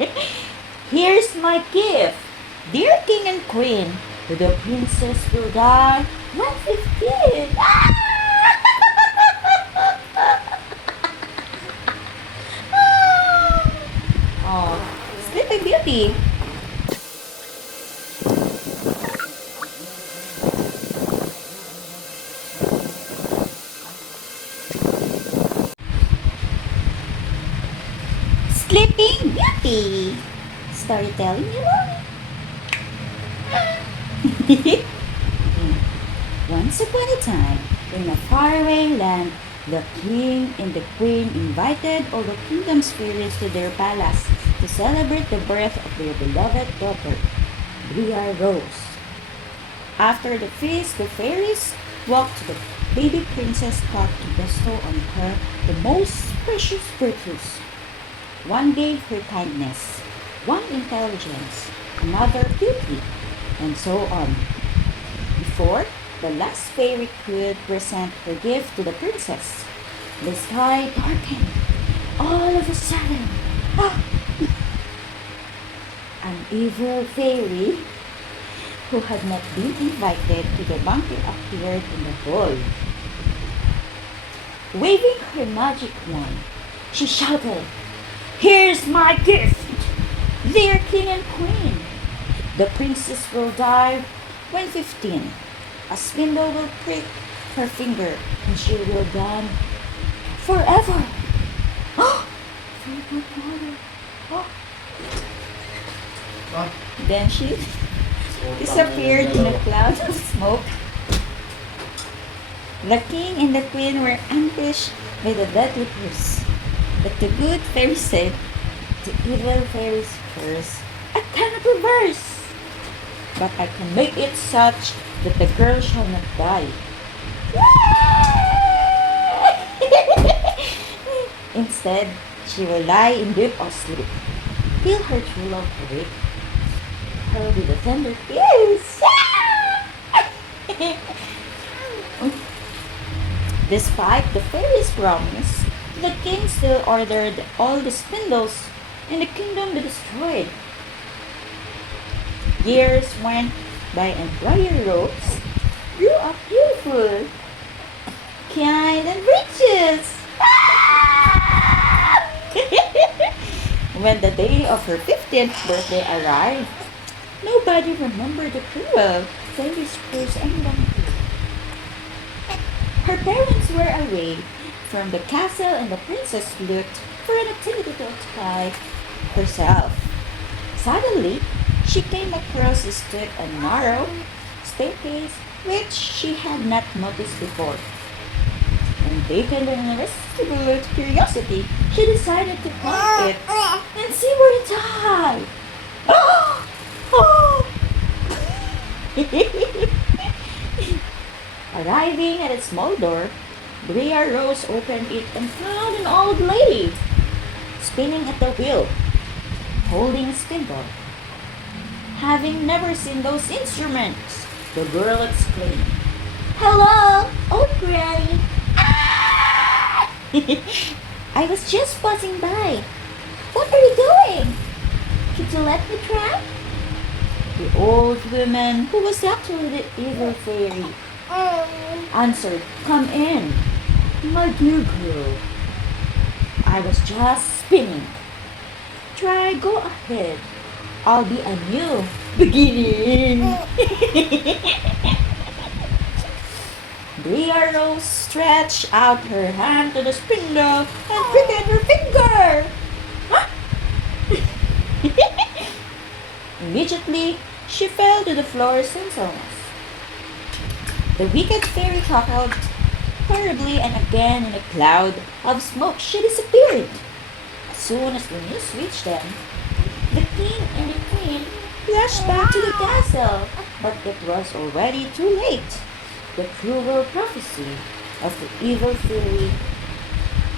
Here's my gift, dear king and queen. The princess will die when 15. Oh, Sleeping Beauty. Sleeping Beauty. Storytelling, you know? Once upon a time, in a faraway land, the king and the queen invited all the kingdom's fairies to their palace to celebrate the birth of their beloved daughter, Bria Rose. After the feast, the fairies walked to the baby princess cot to bestow on her the most precious virtues. One gave her kindness, one intelligence, another beauty, and so on. Before the last fairy could present her gift to the princess, the sky darkened. All of a sudden, ah, an evil fairy who had not been invited to the banquet appeared in the hall. Waving her magic wand, she shouted, "Here's my gift, dear king and queen. The princess will die when 15. A spindle will prick her finger and she will die forever." Very good mother. Then she disappeared in a cloud of smoke. The king and the queen were ambushed by the deadly curse. But the good fairy said, "The evil fairy's curse I cannot reverse, but I can make it such that the girl shall not die." Instead, she will lie in deep sleep till her true love awake her with a tender kiss. Despite the fairy's promise, the king still ordered all the spindles in the kingdom be destroyed. Years went by and Briar Rose grew up beautiful, kind, and riches. When the day of her 15th birthday arrived, nobody remembered the cruel fairy's curse any longer. Her parents were away from the castle and the princess looked for an activity to occupy herself. Suddenly, she came across a steep and narrow staircase which she had not noticed before. And taken by an irresistible curiosity, she decided to climb it and see where it tied. Arriving at a small door, Bria Rose opened it and found an old lady spinning at the wheel, holding a spindle. Having never seen those instruments, the girl exclaimed, "Hello, old granny!" "I was just passing by. What are you doing? Could you let me try?" The old woman, who was actually the evil fairy, answered, "Come in, my dear girl. I was just spinning. Try, go ahead. I'll be a new beginning." Bria Rose stretched out her hand to the spindle and pricked her finger. Immediately, she fell to the floor senseless. The wicked fairy cackled horribly, and again in a cloud of smoke she disappeared. As soon as the news reached them, the king and the queen rushed back to the castle, but it was already too late. The cruel prophecy of the evil fairy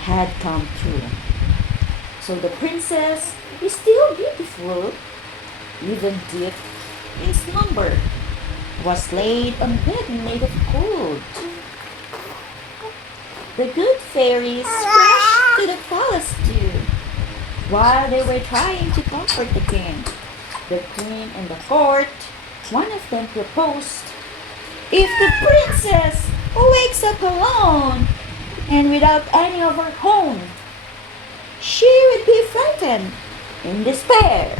had come true. So the princess is still beautiful, even deep in slumber, was laid on a bed made of gold. The good fairies rushed to the palace too. While they were trying to comfort the king, the queen, and the court, one of them proposed, "If the princess wakes up alone and without any of her own, she would be frightened in despair.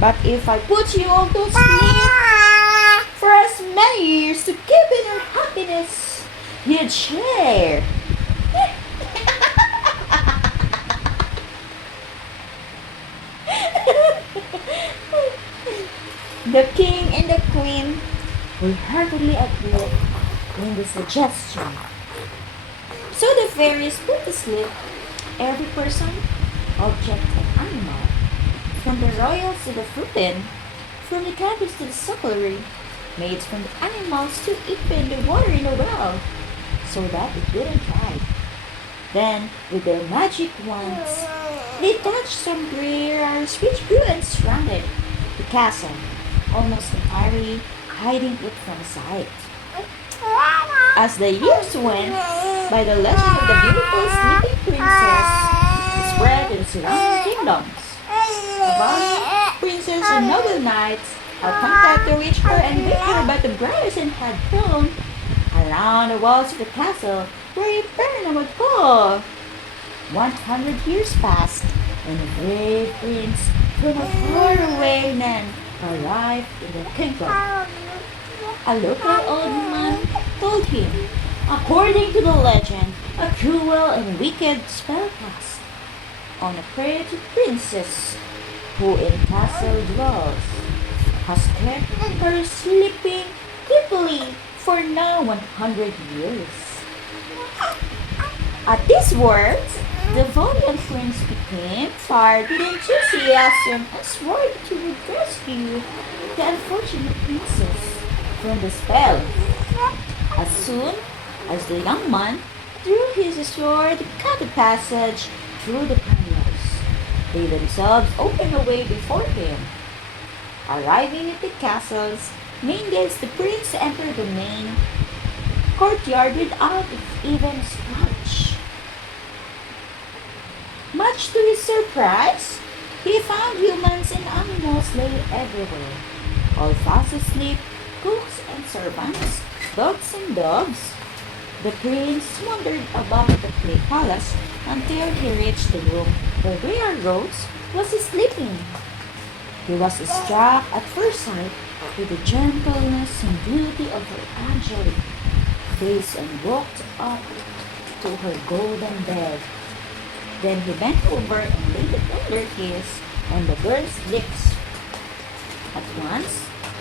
But if I put you all to sleep for as many years to give in her happiness, you'd share." The king and the queen wholeheartedly agreed in the suggestion. So the fairies put to sleep every person, object, and animal, from the royals to the fruitin, from the cabins to the sucklery, maids from the animals to even the water in the well, so that it wouldn't dry. Then, with their magic wands, they touched some prayers which grew and surrounded the castle, almost entirely hiding it from sight. As the years went, by the legend of the beautiful sleeping princess spread to the surrounding kingdoms. The valiant princes and noble knights attempted to reach her and wake her, but the garrison had thrown around the walls of the castle where a Perna would go. 100 years passed, and a brave prince from a faraway land arrived in the kingdom. A local old man told him, according to the legend, a cruel and wicked spell cast on a pretty princess who in castle dwells has kept her sleeping peacefully for now 100 years. At these words, the valiant prince became fired with enthusiasm and swore to rescue the unfortunate princess from the spell. As soon as the young man drew his sword to cut a passage through the palace, they themselves opened a way before him. Arriving at the castle's main gates, the prince entered the main courtyard without even a scratch. Much to his surprise, he found humans and animals lay everywhere, all fast asleep, cooks and servants, dogs and doves. The prince wandered about the palace until he reached the room where Rhea Rose was sleeping. He was struck at first sight with the gentleness and beauty of her angelic face and walked up to her golden bed. Then he bent over and laid a tender kiss on the girl's lips. At once,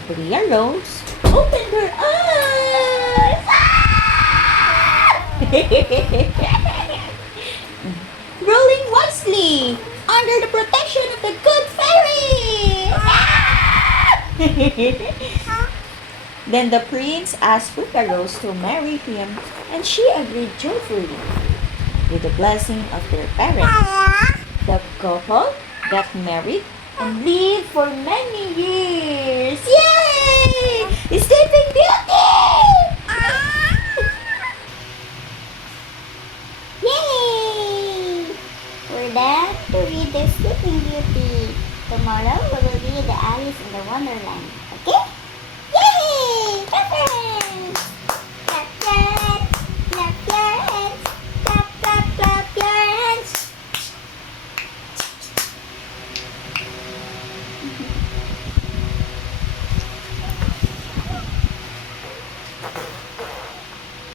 Rhea Rose opened her eyes, rolling wisely under the protection of the good fairy. Then the prince asked Rhea Rose to marry him, and she agreed joyfully. With the blessing of their parents, the couple got married and lived for many years. Yay! Sleeping Beauty! Yay! We're done to read the Sleeping Beauty. Tomorrow we will read the Alice in the Wonderland.